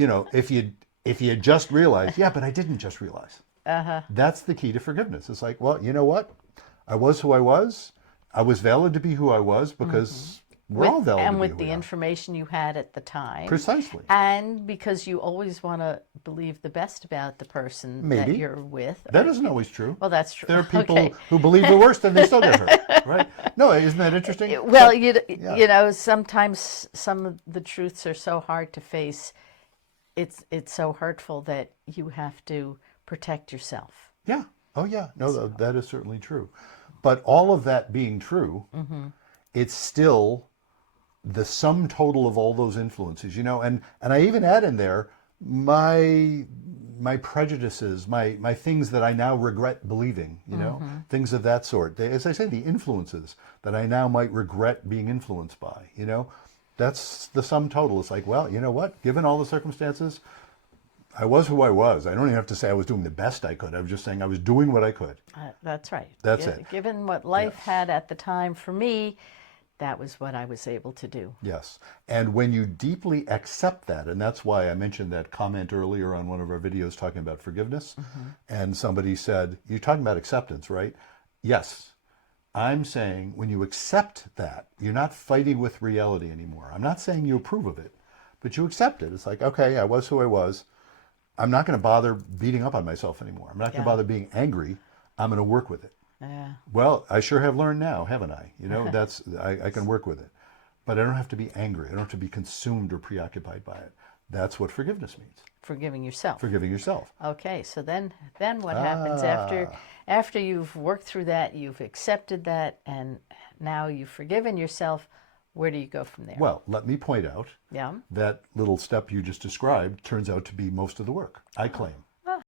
You know, if you just realize, yeah, but I didn't just realize. That's the key to forgiveness. It's like, well, you know what? I was who I was. I was valid to be who I was because we're all valid to be with who the we are. information you had at the time, Precisely. and because you always want to believe the best about the person that Maybe. you're with. That isn't always true. Well, that's true. There are people Okay. who believe the worst and they still get hurt, right? No, isn't that interesting? Well, But yeah, you know, sometimes some of the truths are so hard to face. It's so hurtful that you have to protect yourself. yeah. Oh, yeah. No, So, that is certainly true. But all of that being true, it's still the sum total of all those influences, you know, and I even add in there my prejudices, my things that I now regret believing, you know, things of that sort. As I say, the influences that I now might regret being influenced by, you know, that's the sum total. It's like, well, you know what? Given all the circumstances, I was who I was. I don't even have to say I was doing the best I could. I was just saying I was doing what I could. that's right. That's it. Given what life Yes. had at the time for me, that was what I was able to do. Yes. And when you deeply accept that, and that's why I mentioned that comment earlier on one of our videos talking about forgiveness, and somebody said, you're talking about acceptance, right? Yes. I'm saying when you accept that, you're not fighting with reality anymore. I'm not saying you approve of it, but you accept it. It's like, okay, I was who I was. I'm not going to bother beating up on myself anymore. I'm not going to Yeah. bother being angry. I'm going to work with it. Yeah. Well, I sure have learned now, haven't I? You know, that's I can work with it. But I don't have to be angry. I don't have to be consumed or preoccupied by it. That's what forgiveness means. Forgiving yourself. Forgiving yourself. Okay, so then what happens after you've worked through that, you've accepted that, and now you've forgiven yourself? Where do you go from there? Well, let me point out Yeah. that little step you just described turns out to be most of the work, I claim.